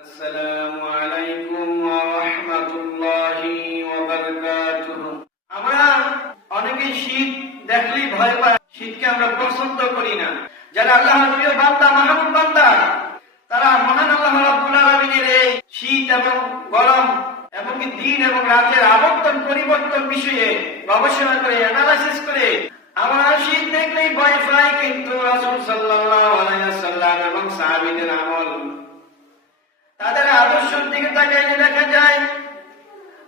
আসসালামু আলাইকুম ওয়া রাহমাতুল্লাহি ওয়া বারাকাতুহু। আমরা অনেকে শীত দেখলেই ভয় পাই, শীতকে আমরা পছন্দ করি না। যারা আল্লাহর প্রিয় বান্দা, মাহবুব বান্দা, তারা মহান আল্লাহ রাব্বুল আলামিনের এই শীত এবং গরম এবং দিন এবং রাতের আবর্তন পরিবর্তন বিষয়ে গবেষণা করে, অ্যানালাইসিস করে আমরা শীত দেখলেই ভয় পাই, কিন্তু রাসূল সাল্লাল্লাহু আলাইহি ওয়াসাল্লাম এবং সাহাবীদের আমল, তাদের আদর্শের দিকে তাকাইলে দেখা যায়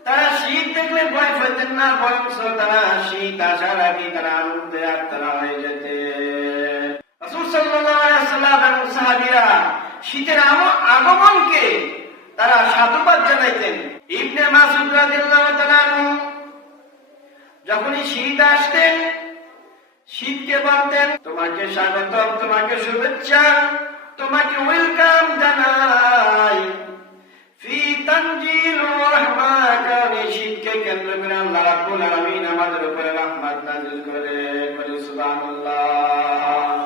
তারা শীত দেখলে ভয় পেতেন না, বরং তারা শীত আসার আগে তারা আনন্দে আত্মরা হয়ে যেতেন। রাসূল সাল্লাল্লাহু আলাইহি ওয়াসাল্লাম এবং সাহাবীরা শীতের আগমনকে তারা সাধুবাদ জানাইতেন। ইবনে মাসউদ রাদিয়াল্লাহু তাআলা যখনই শীত আসতেন, শীতকে বলতেন, তোমাকে স্বাগতম, তোমাকে শুভেচ্ছা, তোমাকে ওয়েলকাম জানাই। ফি তানজিলুর রাহমাহ, কারণ এই শীতকে কেন্দ্র করে আল্লাহ রাব্বুল আলামিন আমাদের উপরে রহমত নাযিল করে। সুবহানাল্লাহ।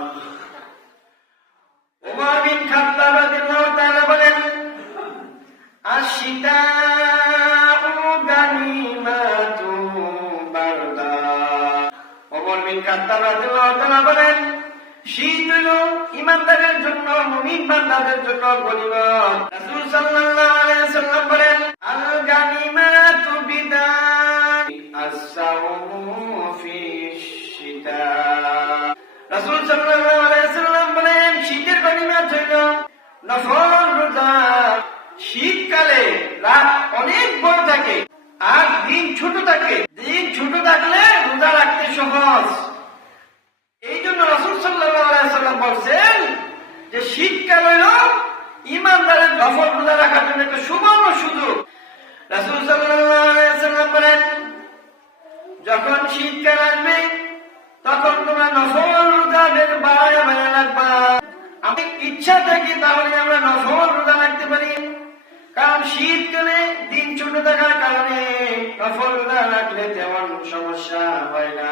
ওমর বিন খাত্তাব রাদিয়াল্লাহু তাআলা বলেন, আশ-শিতাউ গানিমাতু বারদা। ওমর বিন খাত্তাব রাদিয়াল্লাহু তাআলা বলেন, শীত হলো ঈমানদারের জন্য, মুমিন বান্দাদের জন্য গনিমত। রাসূল সাল্লাল্লাহু আলাইহি ওয়াসাল্লাম বলেন, আল গানিমাতু বিদাই আস-সাওমু ফি শিতা। রাসূল সাল্লাল্লাহু আলাইহি ওয়াসাল্লাম বলেন, শীতের গনিমত হলো নফল রোজা। শীতকালে রাত অনেক বড় থাকে আর দিন ছোট থাকে। দিন ছোট থাকলে রোজা রাখতে সহজ। এই জন্য রাসূল সাল্লাল্লাহু আলাইহি ওয়াসাল্লাম বলছেন যে শীতকাল হলো ঈমানদারের নফল রোজা রাখার জন্য একটা সুবর্ণ সুযোগ। রাসূল সাল্লাল্লাহু আলাইহি ওয়াসাল্লাম বলেন, যখন শীতকাল আসবে তখন তোমরা নফল রোজা বাড়ায়া রাখবা। আমি ইচ্ছা থাকি তাহলে আমরা নফল রোজা রাখতে পারি, কারণ শীতকালে দিন ছোট থাকার কারণে নফল রোজা রাখলে তেমন সমস্যা হয় না।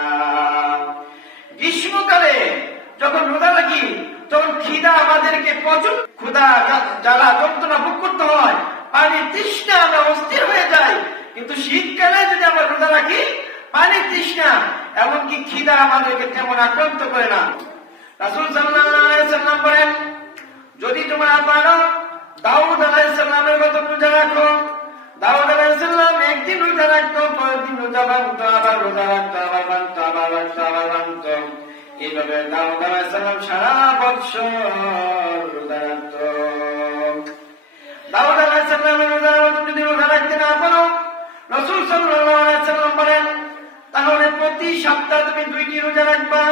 গ্রীষ্মকালে যখন রোজা রাখি তখন খিদা আমাদেরকে প্রচুর ক্ষুধা জ্বালা যন্ত্রণা ভোগ করতে হয়, পানির তৃষ্ণা আমরা অস্থির হয়ে যাই। কিন্তু শীতকালে যদি আমরা রোজা রাখি, পানির তৃষ্ণা এমনকি খিদা আমাদেরকে তেমন আক্রান্ত করে না। রাসূল সাল্লাল্লাহু আলাইহি ওয়াসাল্লাম বলেন, যদি তোমরা পারো দাউদ আলাইহিস সালামের মতো রোজা রাখো। দাউদ আলাইহিস সালাম একদিন রোজা রাখতো, পরের দিন রোজা ভাঙতো, আবার রোজা রাখতো, আবার ভাঙতো, আবার রাখতো, আবার ভাঙতো। এইভাবে দাউদ আলাইহিস সালাম সারা বছর রোজা রাখতো। দাউদ আলাইহিস সালামের রোজার মতো যদি রোজা রাখতে না পারো, রাসূল সাল্লাল্লাহু আলাইহি ওয়াসাল্লাম বলেন, তাহলে প্রতি সপ্তাহে তুমি 2টি রোজা রাখবা,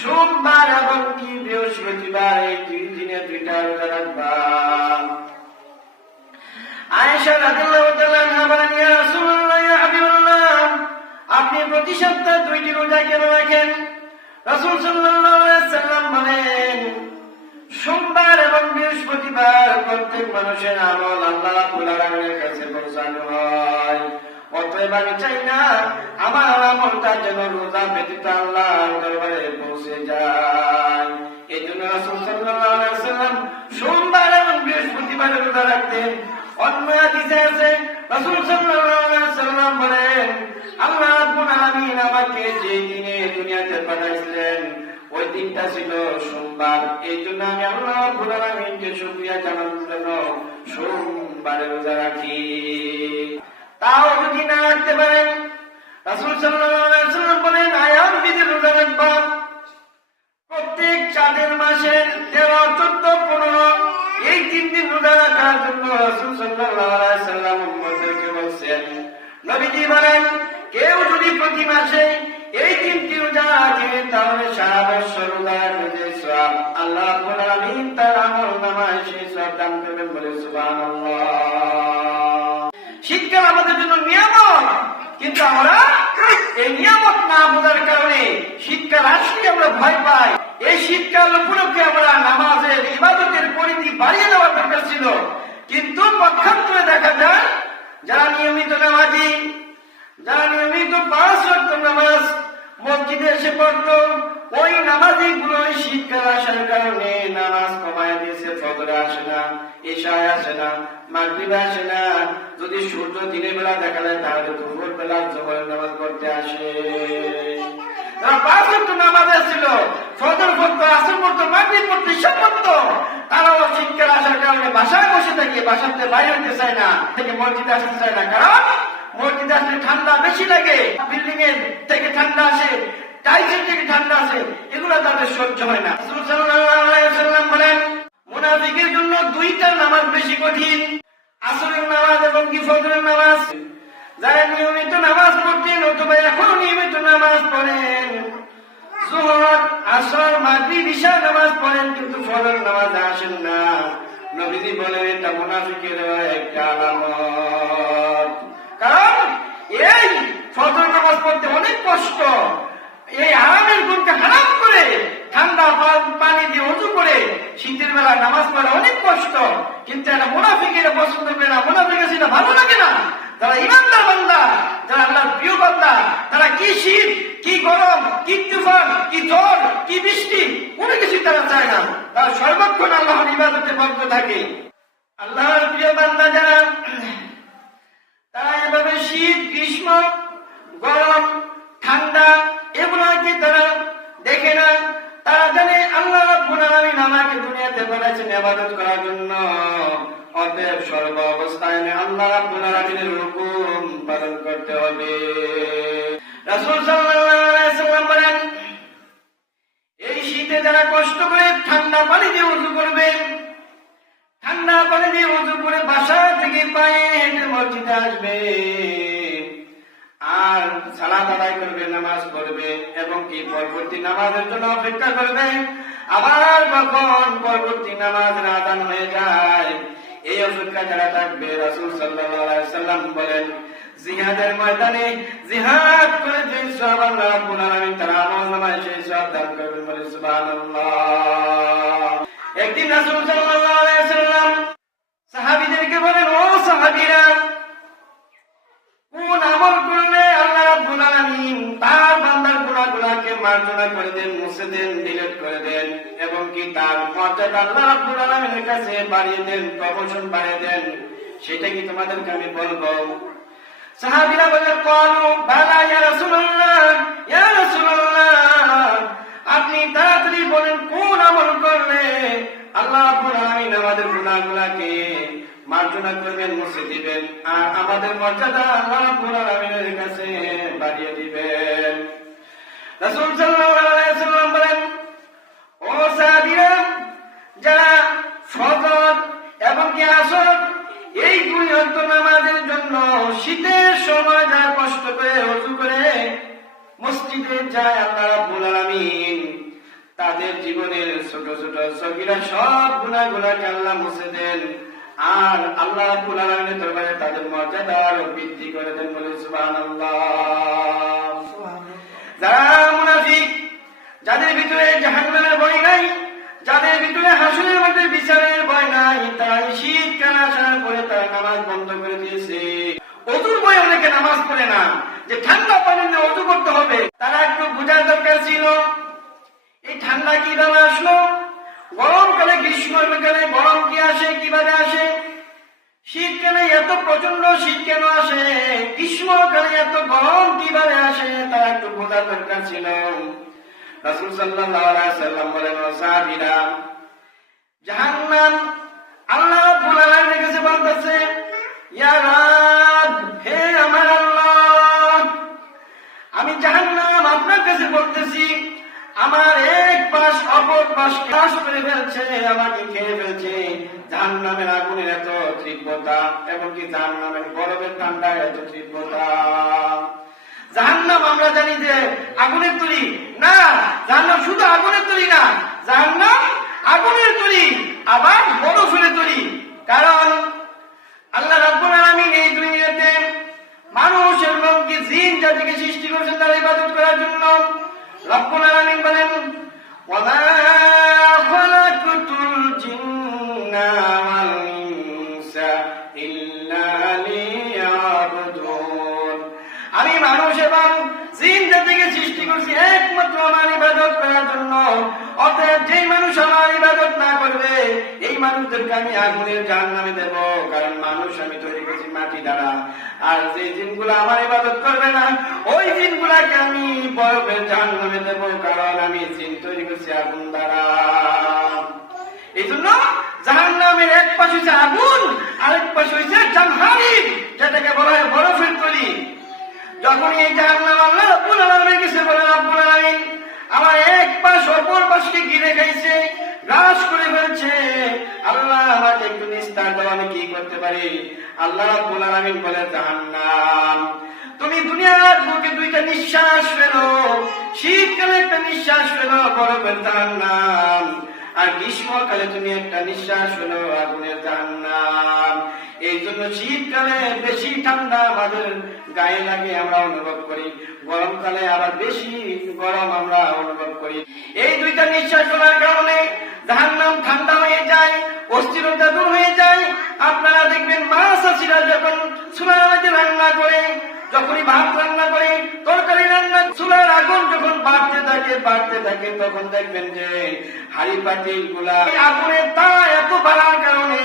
সোমবার এবং বৃহস্পতিবার, এই 2 দিনে 2টা রোজা রাখবা। আয়েশা রাদিয়াল্লাহু তাআলা আনহা বলেন, ইয়া রাসূলুল্লাহ, ইয়া হাবিবাল্লাহ, আপনি প্রতি সপ্তাহে 2টি রোজা কেন রাখেন? রাসূল সাল্লাল্লাহু আলাইহি ওয়াসাল্লাম বলেন, সোমবার এবং বৃহস্পতিবার প্রত্যেক মানুষের আমল আল্লাহ রাব্বুল আলামিনের কাছে পৌঁছানো হয়। অতএব আমি চাই না আমার আমলটা যেন রোজা ব্যতীত আল্লাহর দরবারে পৌঁছে যায়। এই জন্য রাসূল সাল্লাল্লাহু আলাইহি ওয়াসাল্লাম সোমবার এবং বৃহস্পতিবার রোজা রাখতেন। অন্য হাদিসে আছে, রাসূল সাল্লাল্লাহু আলাইহি ওয়াসাল্লাম বলেন, আল্লাহ রাব্বুল আলামিন আমাকে যে দিনে দুনিয়াতে পাঠাইছিলেন ওই দিনটা ছিল সোমবার। এই জন্য আমি আল্লাহ রাব্বুল আলামিনকে শুকরিয়া জানানোর জন্য সোমবারে রোজা রাখি। তাও যদি না রাখতে পারেন, রাসূল সাল্লাল্লাহু আলাইহি ওয়াসাল্লাম বলেন, আয়াম বিধির রোজা রাখবা। প্রত্যেক চাঁদের মাসে 13, 14, 15 এই 3 দিন রোজা রাখার জন্য রাসূল সাল্লাল্লাহু আলাইহি ওয়াসাল্লাম উম্মতদেরকে বলছেন। নবীজি বলেন, কেউ যদি প্রতি মাসে এই 3টি রোজা রাখে তাহলে সারা বছর রোজার যে সওয়াব আল্লাহ রাব্বুল আলামিন তার আমলনামায় সেই সওয়াব দান করবেন। বলে সুবহানাল্লাহ। শীতকাল আমাদের জন্য নিয়ামত, কিন্তু আমরা এই নিয়ামত না বোঝার কারণে শীতকাল আসলে আমরা ভয় পাই। এই শীতকাল উপলক্ষে আমরা নামাজের ইবাদতের পরিধি বাড়িয়ে দেওয়ার দরকার ছিল, কিন্তু পক্ষান্তরে দেখা যায় যারা নিয়মিত নামাজি, যারা নিয়মিত 5 ওয়াক্ত নামাজ মসজিদে এসে পড়তো, ওই নামাজি গুলো শীতকাল আসার কারণে নামাজ কমায় দিয়েছে, ফজরে আসে না, এশায় আসে না, মাগরিবে আসে না। যদি সূর্য দিনের বেলা দেখা যায় তাহলে দুপুর বেলা জোহরের নামাজ পড়তে আসে। পাঁচ ওয়াক্ত নামাজ ছিল, ফজর পড়তো, আসর পড়তো, মাগরিব পড়তো, ইশা পড়তো। তারাও শীতকাল আসার কারণে বাসায় বসে থাকে, বাসাতে বাইরে হতে চায় না, থেকে মসজিদে আসতে চায় না। কারণ মসজিদে আসলে ঠান্ডা বেশি লাগে, বিল্ডিং এর থেকে ঠান্ডা আসে, টাইলসের থেকে ঠান্ডা আসে, এগুলো তাদের সহ্য হয় না। রাসূল সাল্লাল্লাহু আলাইহি ওয়াসাল্লাম বলেন, মুনাফিকের জন্য দুইটা নামাজ বেশি কঠিন, আসরের নামাজ এবং কি ফজরের নামাজ। যারা নিয়মিত নামাজ পড়তেন অথবা এখনো নিয়মিত নামাজ পড়েন, যোহর, আসর, মাগরিব, ইশা নামাজ পড়েন, কিন্তু ফজর নামাজে আসেন না, নবীজি বলেন এটা মুনাফিকের একটা আলামত। কারণ এই ফজর নামাজ পড়তে অনেক কষ্ট, এই হারামের গুণকে হারাম করে ঠান্ডা পানি দিয়ে ওযু করে শীতের বেলা নামাজ পড়া অনেক কষ্ট, কিন্তু এটা মুনাফিকেরা পছন্দ করে না, মুনাফিকের সেটা ভালো লাগে না। যারা ইমানদার বান্দা, যারা আল্লাহর প্রিয় বান্দা, তারা কি শীত, কি গরম, কি তুফান, কি ঝড়, কি বৃষ্টি, কোনো কিছু তারা চায় না, তারা সর্বক্ষণ আল্লাহর ইবাদতে মগ্ন থাকে। আল্লাহর প্রিয় বান্দা যারা, তারা এভাবে শীত, গ্রীষ্ম, গরম, ঠান্ডা এগুলোকে তারা দেখে না। তারা জানে আল্লাহ রাব্বুল আলামিন আমাকে দুনিয়াতে পাঠাচ্ছেন ইবাদত করার জন্য, অতএব সর্ব অবস্থায় আল্লাহ রাব্বুল আলামিনের হুকুম পালন করতে হবে। রাসূল সাল্লাল্লাহু আলাইহি ওয়াসাল্লাম বলেন, এই শীতে যারা কষ্ট করে ঠান্ডা পানি দিয়ে ওযু করবে, ঠান্ডা পানি দিয়ে ওযু করে বাসা থেকে পায়ে হেঁটে মসজিদে আসবে আর সালাত আদায় করবে, নামাজ পড়বে এবং কি পরবর্তী নামাজের জন্য অপেক্ষা করবে। আবার কখন পরবর্তী নামাজের আযান হয়ে যায়, এই অপেক্ষা যারা থাকবে, রাসূল সাল্লাল্লাহু আলাইহি ওয়াসাল্লাম বলেন, জিহাদের ময়দানে জিহাদ করে যে সওয়াব আল্লাহ রাব্বুল আলামিন তার আমলনামায় সেই সওয়াব দান করবেন, বলে সুবহানাল্লাহ। একদিন রাসূল সাল্লাল্লাহু আলাইহি ওয়াসাল্লাম সাহাবীদেরকে বলেন, ও সাহাবীরা, কোন আমল করলে আল্লাহ রাব্বুল আলামিন তার বান্দার গুনাহগুলোকে মার্জনা করে দেন, মুছে দেন, ডিলিট করে দেন এবং কি তার মর্যাদা আল্লাহ রাব্বুল আলামিনের কাছে বাড়িয়ে দেন, প্রমোশন বাড়িয়ে দেন, সেটা কি তোমাদেরকে আমি বলবো? সাহাবীরা বলে, ক্বালু বালা ইয়া রাসূলুল্লাহ, ইয়া রাসূলুল্লাহ, আপনি তাড়াতাড়ি বলেন কোন আমল করলে আল্লাহ রাব্বুল আলামিন আমাদের গুনাহগুলোকে মার্জনা করবেন, মুছে দিবেন আর আমাদের মর্যাদা আল্লাহ রাব্বুল আলামিনের কাছে বাড়িয়ে দিবেন। রাসূল সাল্লাল্লাহু আলাইহি ওয়াসাল্লাম বলেন, ও সাহাবীরা, যারা ফজর এবং কি আসর এই দুই ওয়াক্ত নামাজের জন্য শীতের সময় যারা কষ্ট করে ওযু করে মসজিদে যায়, আল্লাহ রাব্বুল আলামিন তাদের জীবনের ছোট ছোট সগীরা সব গুনাহগুলোকে আল্লাহ মুছে দেন আর আল্লাহ রাব্বুল আলামিনের দরবারে তাদের মর্যাদা আরো বৃদ্ধি করে দেন, বলে সুবহানাল্লাহ। যারা মুনাফিক, যাদের ভিতরে জাহান্নামের ভয় নাই, যাদের ভিতরে হাসরের মধ্যে বিচারের ভয় নাই, তারা শীতকাল আসার পরে তারা নামাজ বন্ধ করে দিয়েছে। ওযুর ভয়ে অনেকে নামাজ পড়ে না, যে ঠান্ডা পানি দিয়ে ওযু করতে হবে। তারা একটু বোঝার দরকার ছিল এই ঠান্ডা কিভাবে আসলো, গরমকালে গ্রীষ্মকালে গরম কি আসে, কিভাবে আসে, শীতকালে এত প্রচন্ড শীত কেন আসে, গ্রীষ্মকালে এত গরম কিভাবে আসে, তারা একটু বোঝার দরকার ছিল। রাসূল সাল্লাল্লাহু আলাইহি ওয়াসাল্লাম বলেন, ও সাহাবীরা, জাহান্নাম আল্লাহ রাব্বুল আলামিনের কাছে বলতেছে, ইয়া রাব, হে আমার আল্লাহ, আমি জাহান্নাম আপনার কাছে বলতেছি, আমার এক পাশ অপর পাশ গ্রাস করে ফেলছে, আমাকে খেয়ে ফেলছে। জাহান্নামের আগুনের এত তীব্রতা এবং কি জাহান্নামের গরমের ঠান্ডা এত তীব্রতা। জাহান্নাম আমরা জানি যে আগুনের তৈরি না, জাহান্নাম শুধু আগুনের তৈরি না, জাহান্নাম আগুনের তৈরি আবার বরফের তৈরি। কারণ আল্লাহ রাব্বুল আলামিন এই দুনিয়াতে মানুষ এবং কি জিন জাতিকে সৃষ্টি করেছেন তার ইবাদত করার জন্য। রব্বুল আলামিন বলেন, ওয়ামা খালাকতুল জিন্না ওয়াল ইনসা ইল্লা লিয়াবুদুন, আমি মানুষ এবং জিন জাতিকে সৃষ্টি করেছি একমাত্র আমার ইবাদত করার জন্য। অতএব যেই মানুষ আমার ইবাদত না করবে এই মানুষদেরকে আমি আগুনের জাহান্নামে দেব, কারণ মানুষ আমি তৈরি করেছি মাটি দ্বারা। আর যে জিনগুলো আমার ইবাদত করবে না ওই জিনগুলাকে আমি বরফের জাহান্নামে দেব, কারণ আমি জিন তৈরি করছি আগুন দ্বারা। এই জন্য জাহান্নামের এক পাশ হচ্ছে আগুন, আরেক পাশ হচ্ছে জামহারিম, যেটাকে বলা হয় বরফের তৈরি। যখন এই জাহান্নাম আল্লাহ রাব্বুল আলামিনের কাছে বলে, রাব্বুল আলামিন আমার এক পাশ অপর পাশকে ঘিরে খাইছে, গ্রাস করে ফেলছে, আল্লাহ আমাকে একটু নিস্তার দাও, আমি কি করতে পারি? আল্লাহ রাব্বুল আলামিন বলে, জাহান্নাম তুমি দুনিয়ার বুকে দুইটা নিঃশ্বাস ফেলো, শীতকালে একটা নিঃশ্বাস ফেলো বরফের জাহান্নাম, আর গ্রীষ্মকালে তুমি একটা নিঃশ্বাস ফেলো আগুনের জাহান্নাম। এই জন্য শীতকালে বেশি ঠান্ডা আমাদের গায়ে লাগে, আমরা অনুভব করি, গরমকালে আবার বেশি গরম আমরা অনুভব করি। এই দুইটা নিঃশ্বাস ফেলার কারণে জাহান্নাম ঠান্ডা হয়ে যায়, অস্থিরতা দূর হয়ে যায়। আপনারা দেখবেন মা চাষিরা যখন চুলার মধ্যে রান্না করে, যখনই ভাত রান্না করে, তরকারি রান্না, চুলার আগুন যখন বাড়তে থাকে তখন দেখবেন যে হাড়ি পাতিল গুলা আগুনের তা এত বাড়ার কারণে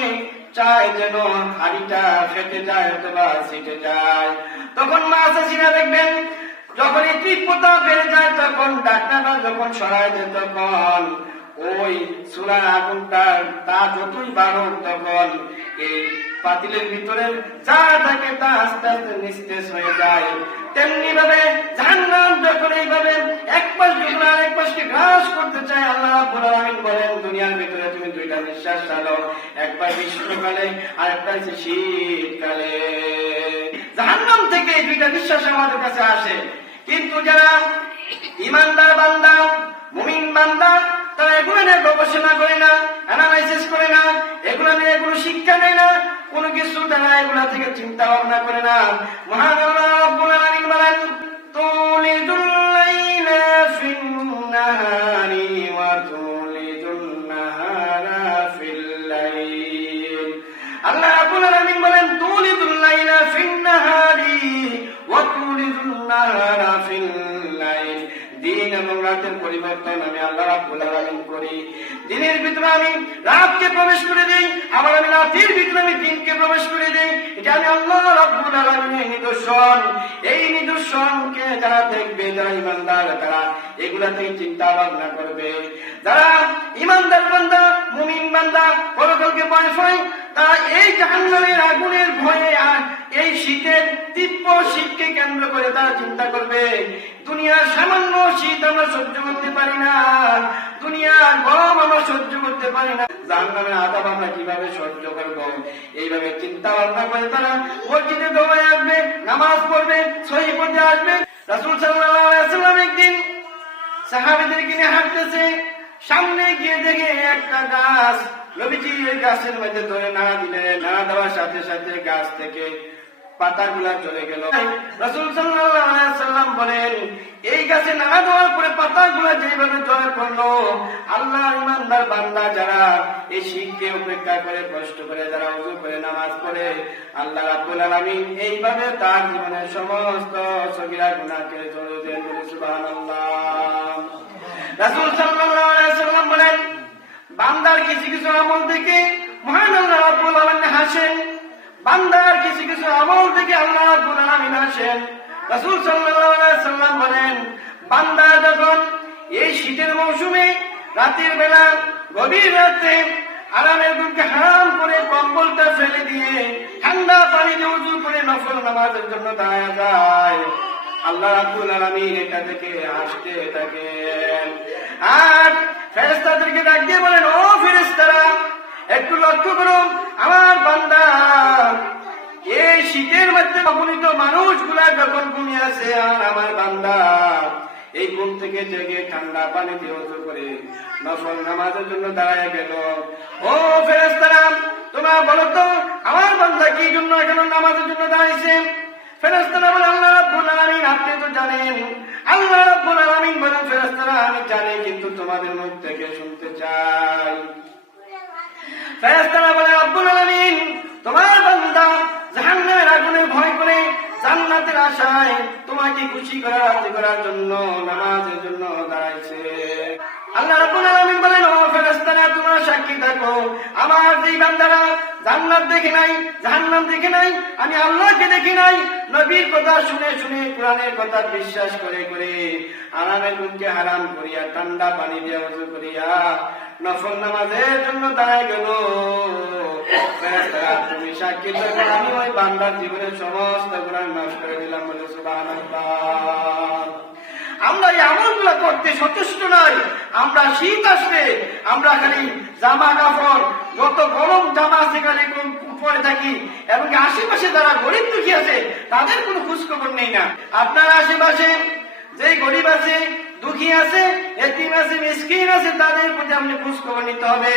চায় যেন হাড়িটা ফেটে যায় অথবা ছিটে যায়। তখন মা চাষিরা দেখবেন যখনই তীব্রতা বেড়ে যায়, তখন ডাক্তাররা যখন সরাই দেয়, তখন ওই চুলার আগুনটার তা যতই বাড়ুক তখন এই পাতিলের ভিতরে যা থাকে তা আস্তে আস্তে নিস্তেজ হয়ে যায়। তেমনি ভাবে জাহান্নাম যখন এইভাবে এক পাশ যখন আরেক পাশকে গ্রাস করতে চায়, আল্লাহ রাব্বুল আলামিন বলেন, দুনিয়ার ভিতরে তুমি দুইটা নিঃশ্বাস ছাড়ো, একবার গ্রীষ্মকালে আর একটা হচ্ছে শীতকালে। জাহান্নাম থেকে এই দুইটা নিঃশ্বাস আমাদের কাছে আসে, কিন্তু যারা ইমানদার বান্দা, মুমিন বান্দা, তারা এগুলো নিয়ে গবেষণা করে না, অ্যানালাইসিস করে না, এগুলো নিয়ে কোনো শিক্ষা নেয় না, কোনো কিছু তারা এগুলা থেকে চিন্তা ভাবনা করে না। মহান আল্লাহ রাব্বুল আলামিন বলেন, তুলিদুল লাইলা ফিন নাহারি ওয়া তুলিদুন নাহারা ফিল লাইল। আল্লাহ রাব্বুল আলামিন বলেন, তুলিদুল লাইলা ফিন নাহারি ওয়া তুলিদুন নাহারা ফিল লাইল। দিন এবং রাতের পরিবর্তন আমি আল্লাহ রাব্বুল আলামিন করি। দিনের ভিতরে আমি রাতকে প্রবেশ করে দেই, আবার আমি রাতের ভিতরে আমি দিনকে প্রবেশ করে দেই। এটা আমি আল্লাহ রাব্বুল আলামিনের নিদর্শন। এই নিদর্শনকে যারা দেখবে, যারা ইমানদার, তারা এগুলা থেকে চিন্তা ভাবনা করবে। যারা ইমানদার বান্দা, মুমিন বান্দা, পরকালকে ভয় পায়, তারা এই জাহান্নামের আগুনের ভয়ে আর এই শীতের তীব্র শীতকে কেন্দ্র করে তারা চিন্তা করবে, দুনিয়ার সামান্য শীত আমরা সহ্য করতে পারি না, দুনিয়ার গরম আমরা সহ্য করতে পারি না, জাহান্নামের আযাব আমরা কিভাবে সহ্য করব? এইভাবে চিন্তা ভাবনা করে তারা মসজিদে দৌড়ে আসবে, নামাজ পড়বে, সহিহ পড়তে আসবে। রাসূল সাল্লাল্লাহু আলাইহি ওয়াসাল্লাম একদিন সাহাবীদেরকে নিয়ে হাঁটতেছে, সামনে গিয়ে দেখে একটা গাছ, নবীজি এই গাছের মধ্যে ধরে না দিলে, না দেওয়ার সাথে সাথে গাছ থেকে পাতাগুলা চলে গেল। রাসূল সাল্লাল্লাহু আলাইহি ওয়াসাল্লাম বলেন, এই গাছে না দেওয়ার পরে পাতাগুলা যেভাবে ঝরে পড়লো, আল্লাহ ইমানদার বান্দা যারা এই শীতকে উপেক্ষা করে, কষ্ট করে, যারা ওযু করে নামাজ পড়ে, আল্লাহ রাব্বুল আলামিন এইভাবে তার জীবনের সমস্ত সগীরা গুনাহকে ঝরে দেন। সুবহানাল্লাহ। রাসূল সাল্লাল্লাহু আলাইহি ওয়াসাল্লাম বলেন, বান্দার কিছু কিছু আমল থেকে মহান আল্লাহ রাব্বুল আলামিন হাসেন, বান্দার কিছু কিছু আমল থেকে আল্লাহ রাব্বুল আলামিন হাসেন। রাসূল সাল্লাল্লাহু আলাইহি ওয়াসাল্লাম বলেন, বান্দা যখন এই শীতের মৌসুমে রাতের বেলা গভীর রাতে আরামের ঘুমকে হারাম করে কম্বলটা ফেলে দিয়ে ঠান্ডা পানি দিয়ে ওযু করে নফল নামাজের জন্য দাঁড়ায় যায়, আল্লাহ রাব্বুল আলামিন এটা থেকে হাসতে থাকেন। আর ফেরেশতাদেরকে ডাক দিয়ে বলেন, ও ফেরেশতারা, একটু লক্ষ্য করো, আমার বান্দা এই শীতের মধ্যে অগণিত মানুষগুলা যখন ঘুমিয়ে আছে, আর আমার বান্দা এই ঘুম থেকে জেগে ঠান্ডা পানি দিয়ে ওযু করে নফল নামাজের জন্য দাঁড়ায় গেল। ও ফেরেশতারা, তোমরা বলো তো আমার বান্দা কি জন্য এখন নামাজের জন্য দাঁড়াইছে? ফেরেশতারা বলে, আল্লাহ রাব্বুল আলামিন আপনি তো জানেন। আল্লাহ রাব্বুল আলামিন বলেন, ফেরেশতারা আমি জানি, কিন্তু তোমাদের মুখ থেকে শুনতে চাই। ফেরেশতারা বলে, রাব্বুল আলামিন তোমার বান্দা জাহান্নামের আগুনে ভয় করে জান্নাতের আশায় তোমাকে খুশি করার রাজি করার জন্য নামাজের জন্য দাঁড়াইছে। আল্লাহ রাব্বুল আলামিন বলেন, ও ফেরেশতারা তোমরা সাক্ষী থাকো, আমার যেই বান্দারা জান্নাত দেখে নাই, জাহান্নাম দেখে নাই, আমি আল্লাহকে দেখি নাই, নবীর কথা শুনে শুনে কোরআনের কথা বিশ্বাস করে করে আরামের গুণকে হারাম করিয়া ঠান্ডা পানি দিয়ে ওযু করিয়া নফল নামাজের জন্য দাঁড়ায় গেল। ফেরেশতারা তুমি সাক্ষী থাকো, আমি ওই বান্দার জীবনের সমস্ত গুনাহ মাফ করে দিলাম। বলে সুবহানাল্লাহ। আমরা এই আমলগুলো করতে সচেষ্ট নই। আমরা শীত আসলে আমরা খালি জামা কাপড় যত গরম জামা আছে খালি পরে থাকি, এবং আশেপাশে যারা গরিব দুঃখী আছে তাদের কোনো খোঁজ খবর নেই না। আপনার আশেপাশে যে গরিব আছে, দুঃখী আছে, এতিম আছে, মিসকিন আছে, তাদের প্রতি আপনি খোঁজ খবর নিতে হবে।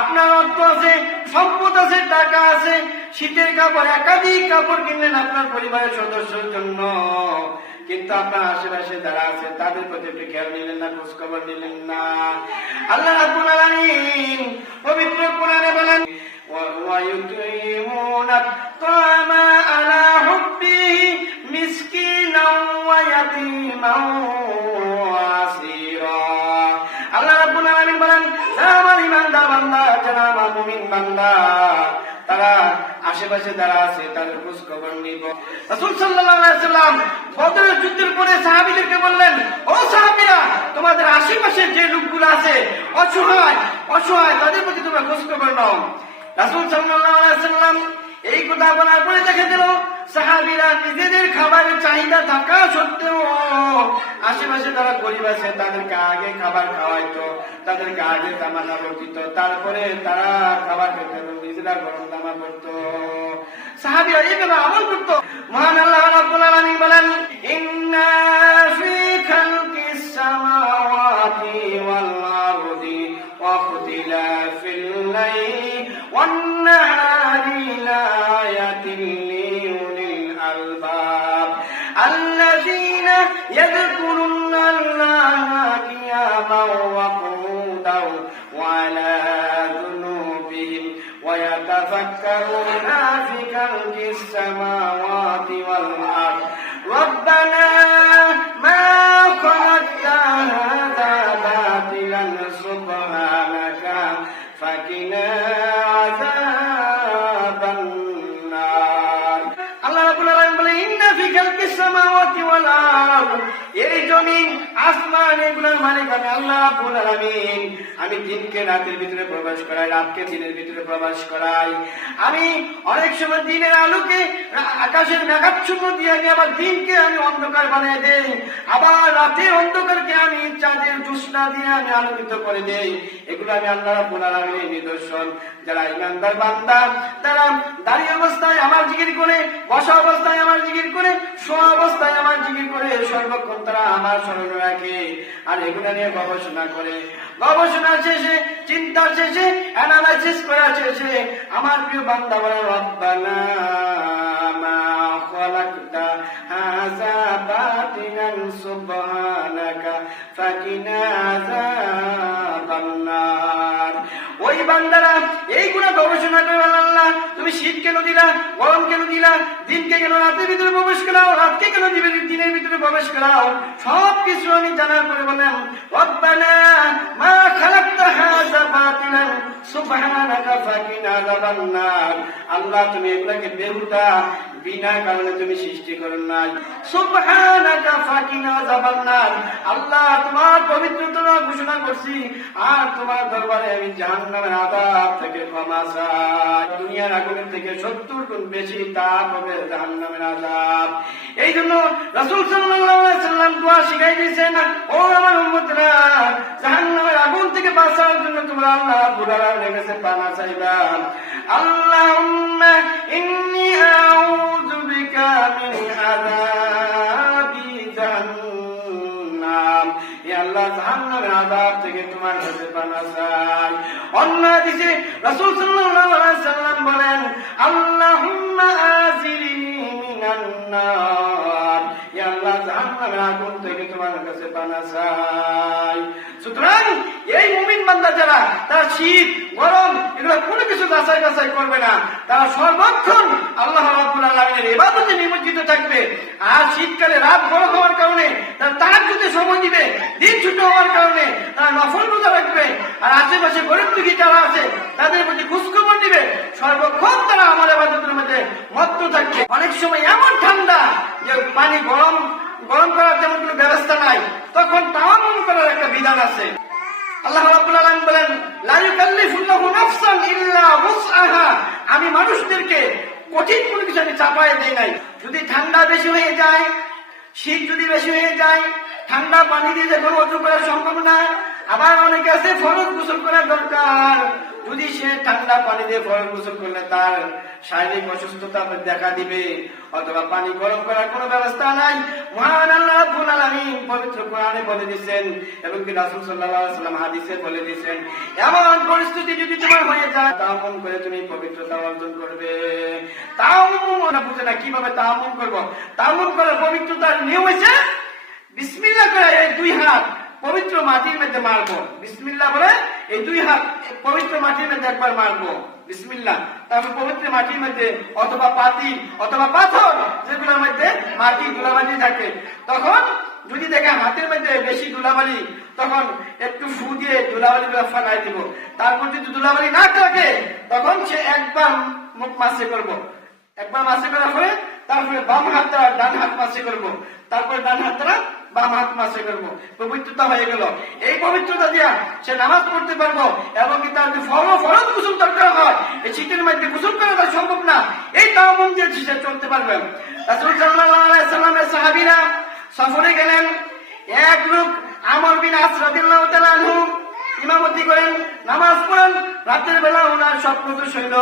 আপনার অর্থ আছে, সম্পদ আছে, টাকা আছে, শীতের কাপড় একাধিক কাপড় কিনলেন আপনার পরিবারের সদস্যের জন্য, কিন্তু আপনার আশেপাশে যারা আছে তাদের প্রতি একটু খেয়াল নিলেন না, খোঁজ খবর নিলেন না। আল্লাহ রাব্বুল আলামিন পবিত্র কোরআনে বলেন, ওয়া ইউতিমুনা আত-তা'আমা আলা হুব্বিহি মিসকিনাও ওয়া ইয়াতীমান ওয়া আসীরা। আল্লাহ রাব্বুল আলামিন বলেন, আমার ঈমানদার বান্দা, যারা আমার মুমিন বান্দা, তারা আশেপাশে যারা আছে তাদের খোঁজ খবর নিব। রাসূল সাল্লাল্লাহু আলাইহি ওয়াসাল্লাম বদরের যুদ্ধের পরে সাহাবীদেরকে বললেন, ও সাহাবীরা, তোমাদের আশেপাশে যে লোকগুলো আছে অসহায় অসহায় তাদের প্রতি তোমরা খোঁজ খবর নাও। রাসূল সাল্লাল্লাহু আলাইহি ওয়াসাল্লাম এই কথা বলার পরে দেখা গেল সাহাবীরা নিজেদের খাবারের চাহিদা থাকা সত্ত্বেও আশেপাশে যারা গরিব আছে তাদেরকে আগে খাবার খাওয়াইতো, তাদেরকে আগে জামা কাপড় দিত, তারপরে তারা খাবার খেত এবং নিজেরা গরম জামা পরতো। সাহাবীরা এইভাবে আমল করতো। মহান আল্লাহ রাব্বুল আলামিন বলেন, ইন্না ফি খালকিস সামাওয়াতি ওয়াল আরদি ওয়া ইখতিলাফিল লাইলি ওয়ান নাহারি লায়াতিন লিউলিল আলবাব الذين يذكرون الله قياما وقعودا وعلى جنوبهم ويتفكرون في خلق السماوات والأرض ربنا ما خلقت هذا باطلا سبحانك فقنا عذاب النار। আল্লাহ রাব্বুল আলামিন বলে, ইন্না ফি খালকিস সামাওয়াতি ওয়াল আরদ, এই জমিন আসমান এগুলোর মালিক আমি আল্লাহ রাব্বুল আলামিন। আমি দিনকে রাতের ভিতরে প্রবেশ করাই, রাতকে দিনের ভিতরে প্রবেশ করাই। আমি অনেক সময় দিনের আলোকে আকাশের মেঘাচ্ছন্ন দিয়ে আমি আবার দিনকে আমি অন্ধকার বানিয়ে দেই, আবার রাতের অন্ধকারকে আমি চাঁদের জ্যোৎস্না দিয়ে আমি আলোকিত করে দেই। এগুলো আমি আল্লাহ রাব্বুল আলামিনের নিদর্শন। যারা ঈমানদার বান্দা তারা দাঁড়িয়ে অবস্থায় আমার জিকির করে, বসা অবস্থায় আমার জিকির করে, শোয়া অবস্থায় আমার জিকির করে, সর্বক্ষণ তারা আমার স্মরণ রাখে আর এগুলো নিয়ে গবেষণা করে। গবেষণা শেষে, চিন্তা শেষে, অ্যানালাইসিস করা শেষে আমার প্রিয় বান্দা বলে, রব্বানা মা খালাকতা হাযা বাতিলান সুবহানাকা ফাকিনা আযাবান নার। ওই বান্দারা এইগুলা গবেষণা করে, আল্লাহ তুমি শীত কেন দিলা, গরম কেন দিলা, দিনকে কেন রাতের ভিতরে প্রবেশ করাও, রাতকে কেন দিনের ভিতরে প্রবেশ করাও, সবকিছু আমি জানার পরে বললাম, রব্বানা মা খালাকতা হাযা বাতিলান সুবহানাকা ফাকিনা আযাবান নার। আল্লাহ তুমি এগুলাকে বেহুদা বিনা কারণে তুমি সৃষ্টি করো নাই। সুবহানাকা ফাকিনা আযাবান নার। আল্লাহ তোমার পবিত্রতা ঘোষণা করছি আর তোমার দরবারে আমি জাহান্নামের আযাব থেকে ক্ষমা চাই। দুনিয়ার আগুনের থেকে 70 গুণ বেশি তাপ হবে জাহান্নামের আযাব। এই জন্য রাসূল সাল্লাল্লাহু আলাইহি ওয়াসাল্লাম দোয়া শিখাই দিয়েছেন, ও আমার উম্মতরা, জাহান্নামের আগুন থেকে বাঁচার জন্য তোমরা আল্লাহ রাব্বুল আলামিনের কাছে পানা চাইবা। আল্লাহুম্মা ইন্নী আউযু বিকা মিন আযাবি জাহান্নাম। হে আল্লাহ, জাহান্নামের আযাব থেকে তোমার কাছে পানা চাই। অন্য হাদিসে রাসূল সাল্লাল্লাহু আলাইহি ওয়াসাল্লাম বলেন, আল্লাহুম্মা আজিরনি মিনান নার। হে আল্লাহ, জাহান্নামের আগুন থেকে তোমার কাছে পানা চাই। সুতরাং এই মুমিন বান্দা যারা, তারা শীত গরম এগুলো কোনো কিছু যাচাই বাছাই করবে না, তারা সর্বক্ষণ আল্লাহ রাব্বুল আলামিনের ইবাদতে নিমজ্জিত থাকবে। আর শীতকালে রাত বড় হওয়ার কারণে তারা তাহাজ্জুদে সময় দিবে, দিন ছোট হওয়ার কারণে তারা নফল রোজা রাখবে, আর আশেপাশে গরিব দুঃখী যারা আছে তাদের প্রতি খোঁজখবর দিবে, সর্বক্ষণ তারা আমার ইবাদতের মধ্যে মত্ত থাকবে। অনেক সময় এমন ঠান্ডা যে পানি গরম করার তেমন কোনো ব্যবস্থা নাই, তখন তায়াম্মুম করার একটা বিধান আছে। আল্লাহ রাব্বুল আলামিন বলেন, লা ইউকাল্লিফুল্লাহু নাফসান ইল্লা উসআহা, আমি মানুষদেরকে কঠিন কোনো কিছু আমি চাপায় দেই নাই। যদি ঠান্ডা বেশি হয়ে যায়, শীত যদি বেশি হয়ে যায়, ঠান্ডা পানি দিয়ে যখন ওযু করা সম্ভব না, আবার অনেকে আছে ফরজ গোসল করা দরকার, যদি সে ঠান্ডা পানি দিয়ে ফরজ গোসল করলে তার শারীরিক অসুস্থতা দেখা দিবে, অথবা পানি গরম করার কোনো ব্যবস্থা নাই। মহান আল্লাহ রাব্বুল আলামিন পবিত্র কোরআনে বলে দিয়েছেন এবং কি রাসূল সাল্লাল্লাহু আলাইহি ওয়াসাল্লাম হাদিসে বলে দিয়েছেন, এমন পরিস্থিতি যদি তোমার হয়ে যায়, তায়াম্মুম করে তুমি পবিত্রতা অর্জন করবে। তায়াম্মুম না বুঝে না কিভাবে তায়াম্মুম করব? তায়াম্মুম করার পবিত্রতার নিয়ম হচ্ছে বিসমিল্লাহ করে এই দুই হাত পবিত্র মাটির মধ্যে মারবো, বিসমিল্লাহ বলে এই দুই হাত পবিত্র মাটির মধ্যে একবার মারবো, বিসমিল্লাহ। তারপর পবিত্র মাটির মধ্যে অথবা পাতি অথবা পাথর যেগুলোর মধ্যে মাটি ধুলাবালি থাকে, তখন যদি দেখে হাতের মধ্যে বেশি ধুলাবালি, তখন একটু ফু দিয়ে ধুলাবালি গুলো ফালাই দিব। তারপর যদি ধুলাবালি না থাকে, তখন সে একবার মুখ মাসে করবো, একবার মাসে করার পরে তারপরে বাম হাত দ্বারা ডান হাত মাসে করবো, তারপরে ডান হাত দ্বারা বাম হাত মাসে করবো। পবিত্রতা হয়ে গেল। এই পবিত্রতা দিয়া সে নামাজ পড়তে পারবো, এবং কি তার ফরজ গোসল দরকার হয়, এই শীতের মধ্যে গোসল করা তার সম্ভব না, এই তায়াম্মুম দিয়ে সে চলতে পারবে। রাসূল সাল্লাল্লাহু আলাইহি ওয়াসাল্লামের সাহাবীরা সফরে গেলেন, এক লোক আমর বিন আস রাদিয়াল্লাহু তাআলা আনহু ইমামতি করেন, নামাজ পড়েন। রাতের বেলা ওনার স্বপ্ন তো হইল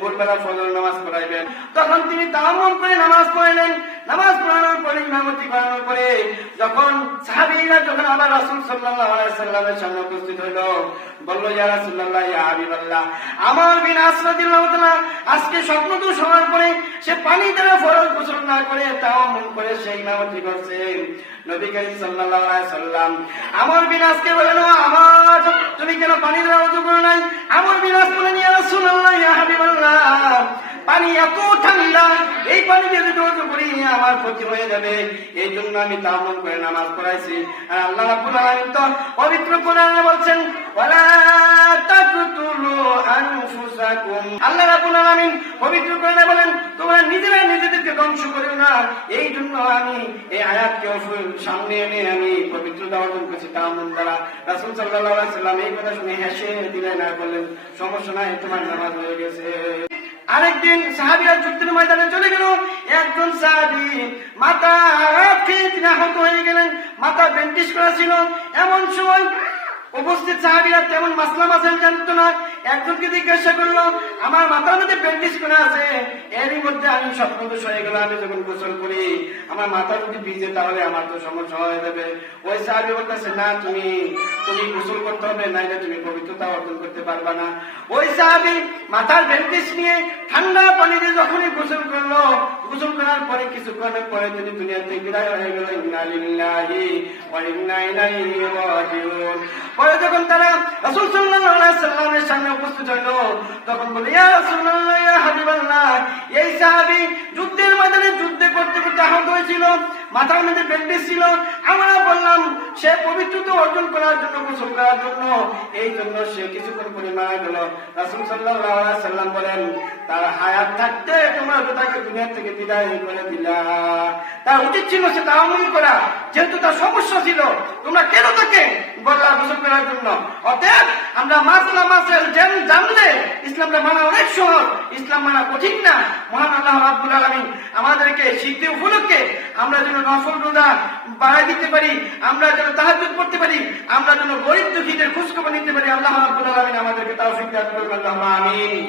ভোরবেলা ফজর নামাজ পড়াইবেন, তখন তিনি তায়াম্মুম করে নামাজ পড়লেন। নামাজ পড়ানোর পরে ইমামতি করানোর পরে যখন সাহাবীরা যখন আবার রাসূল সাল্লাল্লাহু আলাইহি ওয়াসাল্লামের সামনে উপস্থিত হইল, বলল, ইয়া রাসূলুল্লাহ, ইয়া হাবিবাল্লাহ, আমর বিন আস রাদিয়াল্লাহু তাআলা আজকে স্বপ্ন তো শোনার পরে সে পানি দ্বারা ফরজ গোসল না করে তায়াম্মুম করে সে ইমামতি করছে। নবী করিম সাল্লাল্লাহু আলাইহি ওয়াসাল্লাম আমর বিন আসকে বলেন, ও আমর, তুমি কেন পানি দ্বারা ওযু করো নাই? আমর বিন আস বলেন, ইয়া রাসূলুল্লাহ, ইয়া হাবিবাল্লাহ, পানি এত ঠান্ডা, এই পানি দিয়ে যদি ওযু করি আমার ক্ষতি হয়ে যাবে, এই জন্য আমি তায়াম্মুম করে নামাজ পড়াইছি। আর আল্লাহ রাব্বুল আলামিন তো পবিত্র কোরআনে বলছেন, ওয়ালা তাকতুলু আনফুসাকুম, আল্লাহ রাব্বুল আলামিন পবিত্র কোরআনে বলেন, তোমরা নিজেরা নিজেদেরকে ধ্বংস করিও না। এই জন্য আমি এই আয়াতকে সামনে এনে আমি পবিত্রতা অর্জন করেছি তায়াম্মুম দ্বারা। রাসূল সাল্লাল্লাহু আলাইহি ওয়াসাল্লাম এই কথা শুনে হেসে দিলেন আর বললেন, সমস্যা নাই, তোমার নামাজ হয়ে গেছে। আরেকদিন সাহাবীরা যুদ্ধের ময়দানে চলে গেল, একজন সাহাবী মাথা খেয়ে তিনি আহত হয়ে গেলেন, মাথা ব্যান্ডেজ করা ছিল। এমন সময় উপস্থিত সাহাবীরা তেমন মাসলা মাসাইল জানতো না, একজনকে জিজ্ঞাসা করলো, আমার মাথার মধ্যে ব্যান্ডেজ করা আছে, এরই মধ্যে আমি স্বপ্নদোষ হয়ে গেল, আমি যখন গোসল করি আমার মাথা যদি ভিজে তাহলে আমার তো সমস্যা হয়ে যাবে। ওই সাহাবী বলতেছে, না, তুমি গোসল করতে হবে, নাইলে তুমি পবিত্রতা অর্জন করতে পারবা না। ওই সাহাবী মাথার ব্যান্ডেজ নিয়ে ঠান্ডা পানিতে যখনই গোসল করলো, গোসল করার পরে কিছুক্ষণের পরে তিনি দুনিয়া থেকে বিদায় হয়ে গেল। ইন্না লিল্লাহি ওয়া ইন্না ইলাইহি রাজিউন। পরে যখন তারা রাসূল সাল্লাল্লাহু আলাইহি ওয়াসাল্লামের সামনে উপস্থিত হইল, তখন বলে, ইয়া রাসূলুল্লাহ, ইয়া হাবিবাল্লাহ, এই সাহাবী যুদ্ধের ময়দানে যুদ্ধে করতে করতে আহত হয়েছিল, মাথার মধ্যে ব্যান্ডেজ ছিল। আমরা বললাম সে পবিত্রতা অর্জন করার জন্য, গোসল করার জন্য, এই জন্য সে কিছুক্ষণ পরে মারা গেল। রাসূল সাল্লাল্লাহু আলাইহি ওয়াসাল্লাম বলেন, তার হায়াত থাকতে তোমরা তাকে দুনিয়া থেকে বিদায় করে দিলা। তার উচিত ছিল সে তায়াম্মুম করা, যেহেতু তার সমস্যা ছিল, তোমরা কেন তাকে বললা গোসল করার জন্য? অতএব আমরা মাসলা মাসাইল জানলে ইসলামটা মানা অনেক সহজ, ইসলাম মানা কঠিন না। মহান আল্লাহ রাব্বুল আলামিন আমাদেরকে শীতে উপলক্ষে আমরা যেন নফল রোজা বাড়াই দিতে পারি, আমরা যেন তাহাজ্জুদ পড়তে পারি, আমরা যেন গরিব দুঃখীদের খোঁজ খবর নিতে পারি। আল্লাহ রাব্বুল আলামিন আমাদেরকে তৌফিক দান করুন। আল্লাহুম্মা আমিন।